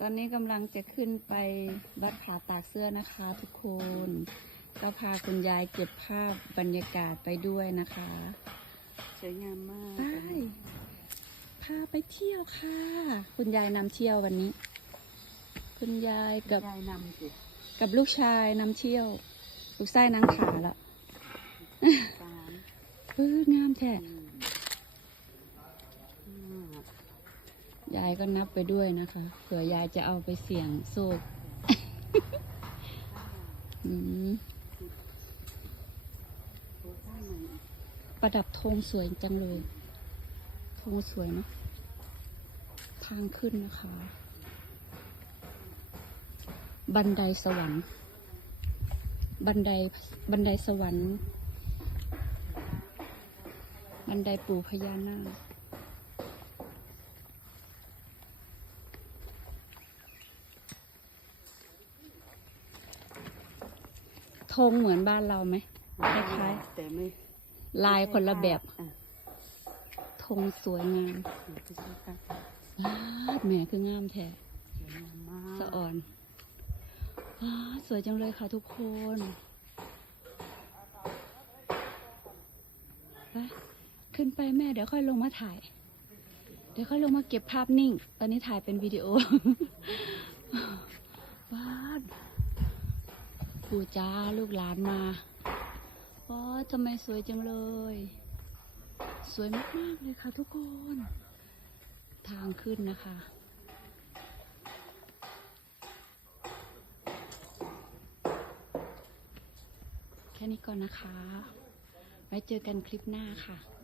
ตอนนี้กำลังจะขึ้นไปวัดผาตากเสื้อนะคะทุกคน ก็พาคุณยายเก็บภาพบรรยากาศไปด้วยนะคะ สวยงามมากไปพาไปเที่ยวค่ะ คุณยายนำเที่ยววันนี้ คุณยายกับยายนำสิกับลูกชายนำเที่ยว ลูกชายนางขาละสามเอองามแท้ สี่ห้ายายก็นับไปด้วยนะคะเผื่อยายจะเอาไปเสี่ยงโชคประดับธงสวยจังเลยธงสวยเนาะทางขึ้นนะคะ บันไดสวรรค์ บันไดบันไดสวรรค์ บันไดปู่พญานาคธ งเหมือนบ้านเราไหมคล้ายแต่ไม่ลายคนละแบบอะธงสวยงามไม่ใช่ค่ะว้าดแหม่คืองามแท้สวยงามมากสะอ่อนว้าดสวยจังเลยค่ะทุกคนไปขึ้นไปแม่เดี๋ยวค่อยลงมาถ่าย เดี๋ยวค่อยลงมาเก็บภาพนิ่ง ตอนนี้ถ่ายเป็นวิดีโอว้าด ปู่จ้าลูกหลานมาว้าทำไมสวยจังเลย สวยมาก ๆ เลยค่ะทุกคน ทางขึ้นนะคะ แค่นี้ก่อนนะคะ ไว้เจอกันคลิปหน้าค่ะ